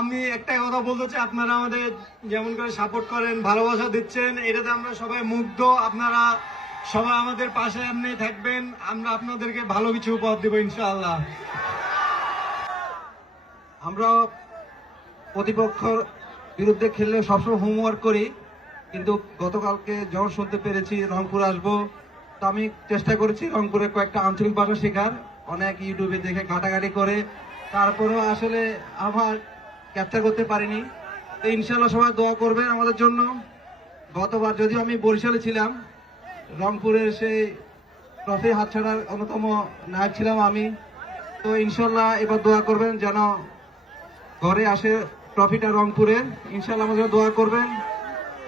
আমি একটাই কথা বলতে চাই, আপনারা আমাদের যেমন করে সাপোর্ট করেন, ভালোবাসা দিচ্ছেন, এটাতে আমরা সবাই মুগ্ধ। আপনারা সবাই আমাদের পাশে এমনি থাকবেন, আমরা আপনাদেরকে ভালো কিছু উপহার দেবো ইনশাআল্লাহ। আমরা প্রতিপক্ষের বিরুদ্ধে খেললে সবসময় হোমওয়ার্ক করি, কিন্তু গতকালকে যখন শুনতে পেরেছি রংপুর আসবো, তো আমি চেষ্টা করেছি রংপুরে কয়েকটা আঞ্চলিক ভাষা শেখার, অনেক ইউটিউবে দেখে ঘাটাঘাটি করে, তারপরেও আসলে আমার ক্যাপচার করতে পারিনি। তো ইনশাল্লাহ সবাই দোয়া করবেন আমাদের জন্য। গতবার যদিও আমি বরিশালে ছিলাম, রংপুরের সেই ট্রফি হাতছাড়ার অন্যতম নায়ক ছিলাম আমি। তো ইনশাল্লাহ এবার দোয়া করবেন যেন ঘরে আসে ট্রফিটা রংপুরের, ইনশাল্লাহ আমাদের দোয়া করবেন।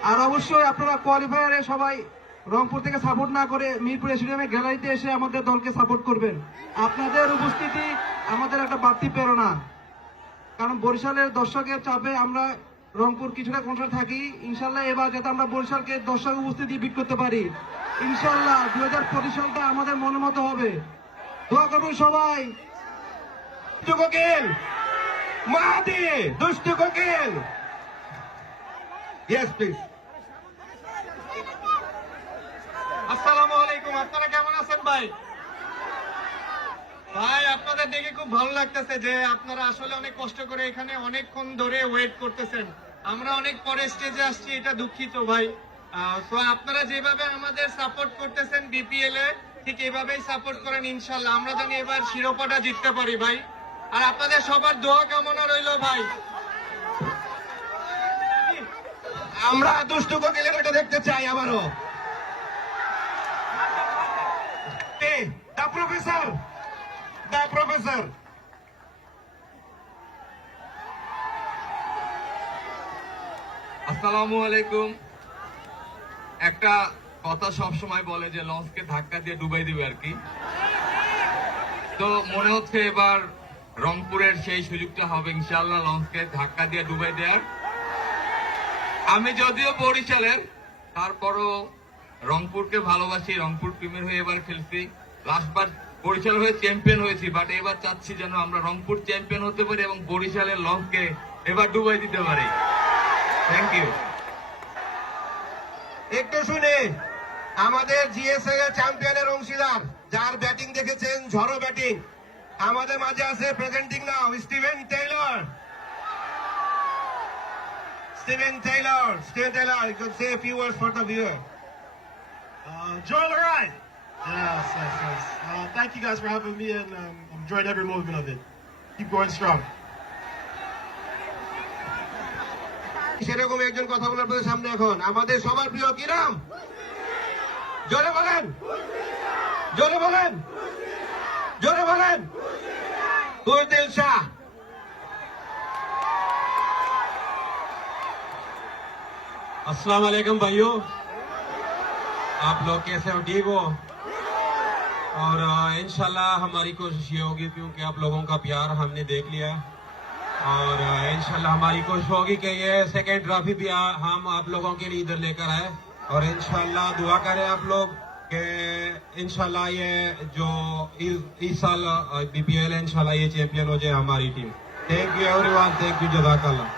আর অবশ্যই আপনারা কোয়ালিফায়ারে সবাই রংপুর থেকে সাপোর্ট না করে মিরপুর স্টেডিয়ামে গ্যালারিতে এসে আমাদের দলকে সাপোর্ট করবেন। আপনাদের উপস্থিতি আমাদের একটা বাড়তি প্রেরণা, কারণ বরিশালের দর্শকের চাপে আমরা রংপুর কিছুটা কন্ট্রোল থাকি। ইনশাল্লাহ এবার যাতে আমরা বরিশালকে দর্শক উপস্থিতি বিট করতে পারি, ইনশাল্লাহ 2025 সালটা আমাদের মনের মতো হবে। দোয়া করবেন সবাই। কোকিল মাহাদি, দুষ্টু কোকিল, ইয়েস প্লিজ। আসসালামু আলাইকুম, আপনারা কেমন আছেন ভাই? ভাই আপনাদের দেখে খুব ভালো লাগতেছে যে আপনারা আসলে অনেক কষ্ট করে এখানে অনেকক্ষণ ধরে ওয়েট করতেছেন। আমরা অনেক পরে স্টেজে আসছি, এটা দুঃখিত ভাই। তো আপনারা যেভাবে আমাদের সাপোর্ট করতেছেন বিপিএল এ, ঠিক এভাবেই সাপোর্ট করেন ইনশাল্লাহ। আমরা জানি এবার শিরোপাটা জিততে পারি ভাই। আর আপনাদের সবার দোয়া কামনা রইলো ভাই। আমরা দুষ্টু কোকিলের ওটা দেখতে চাই আবারও। দ্য প্রফেসর আসসালামু আলাইকুম। একটা কথা সব সময় বলে যে লঞ্চকে ধাক্কা দিয়ে ডুবাই দিবে আর কি। তো মনে হচ্ছে এবার রংপুরের সেই সুযোগটা হবে ইনশাআল্লাহ, লঞ্চকে ধাক্কা দিয়ে ডুবাই দেওয়ার। আমি যদিও বরিশালের, তারপরও রংপুরকে ভালোবাসি। রংপুর টিমের হয়ে এবার খেলছি, লাস্টবার বরিশাল হয়ে চ্যাম্পিয়ন হয়েছি, বাট এবার চাচ্ছি যেন আমরা রংপুর চ্যাম্পিয়ন হতে পারি এবং বরিশালের লঞ্চকে এবার ডুবাই দিতে পারি। Thank you. একটু শুনে আমাদের জিএসএ চ্যাম্পিয়নের অংশীদার, যার ব্যাটিং দেখেছেন ঝড়ো ব্যাটিং, আমাদের মাঝে আছে presenting now Steven Taylor. Steven Taylor, you can say a few words for the viewer. Joel Arai. Yes. Thank you guys for having me, and enjoyed every moment of it. Keep going strong. সেরকম একজন কথা বলার আপনাদের সামনে এখন আমাদের সবার প্রিয় কি নাম? জোরে বলেন, জোরে বলেন, জোরে বলেন। কুলদিল শাহ। अस्सलाम वालेकुम भाइयों, आप लोग कैसे हो? ठीक हो? और इंशाल्लाह हमारी कोशिश ये होगी, क्योंकि आप लोगों का प्यार हमने देख लिया, और इंशाल्लाह हमारी कोशिश होगी कि ये सेकंड ट्रॉफी भी हम आप लोगों के लिए इधर लेकर आए। और इंशाल्लाह दुआ करें आप लोग कि इंशाल्लाह ये जो इस साल बीपीएल है, इंशाल्लाह ये चैंपियन हो जाए हमारी टीम। Thank you everyone, thank you, जज़ाकल्लाह।